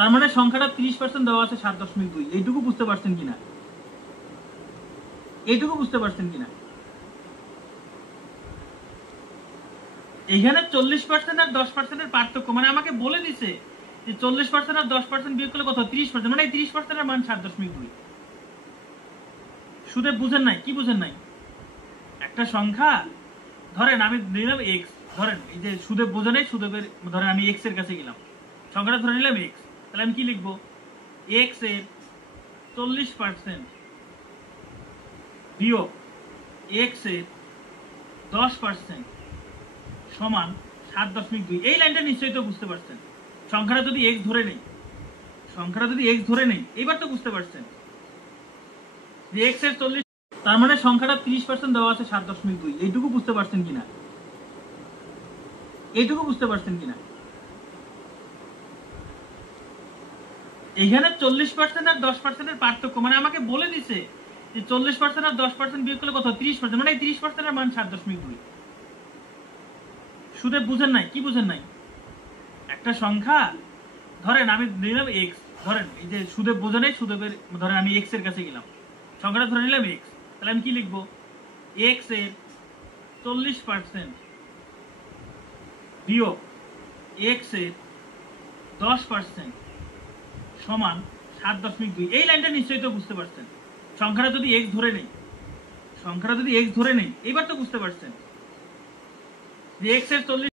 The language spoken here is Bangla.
তার মানে সংখ্যাটা 30% দেওয়া আছে 7.2। এইটুকু বুঝতে পারছেন কিনা? এইটুকু বুঝতে পারছেন কিনা? এখানে 40% আর 10% এর পার্থক্য, মানে আমাকে বলে দিছে যে 40% আর 10% বিয়োগ করলে কত? 30%, মানে এই 30% এর মান 7.2। সুদে বুঝেন নাই? কি বুঝেন নাই? একটা সংখ্যা ধরেন আমি নিলাম এক্স, ধরেন এই যে সুদে বোঝে নাই, সুদে ধরেন আমি এক্স এর কাছে গেলাম, সংখ্যাটা ধরে নিলাম এক্স, তাহলে আমি কি লিখবো? এক্স এর 40% বিয়োগ এক্স এর 10% সমান 7.2। এই লাইনটা নিশ্চয়ই তো বুঝতে পারছেন। সংখ্যাটা যদি এক্স ধরে নেই, সংখ্যাটা যদি এক্স ধরে নেই, এবার তো বুঝতে পারছেন যে এক্স এর 40, তার মানে সংখ্যাটা 30% দেওয়া আছে 7.2। এইটুকু বুঝতে পারছেন কিনা? এইটুকু বুঝতে পারছেন কিনা? এখানে 40% আর 10% এর পার্থক্য, মানে আমাকে বলে দিছে যে 40% আর 10% বিয়োগ করলে কত? 30%, মানে এই 30% এর মান 7.2। সুদে বুঝেন নাই? কি বুঝেন নাই? একটা সংখ্যা ধরেন আমি নিলাম এক্স, ধরেন এই যে সুদে বোঝে নাই, সুদে ধরেন আমি এক্স এর কাছে গেলাম, সংখ্যাটা ধরে নিলাম এক্স, তাহলে আমি কি লিখবো? এক্স এর 40% বিয়োগ এক্স এর 10% সমান 7.2। এই লাইনটা নিশ্চয়ই তো বুঝতে পারছেন। সংখ্যাটা যদি এক্স ধরে নেই, সংখ্যাটা যদি এক্স ধরে নেই, এবার তো বুঝতে পারছেন যে এক্স এর 40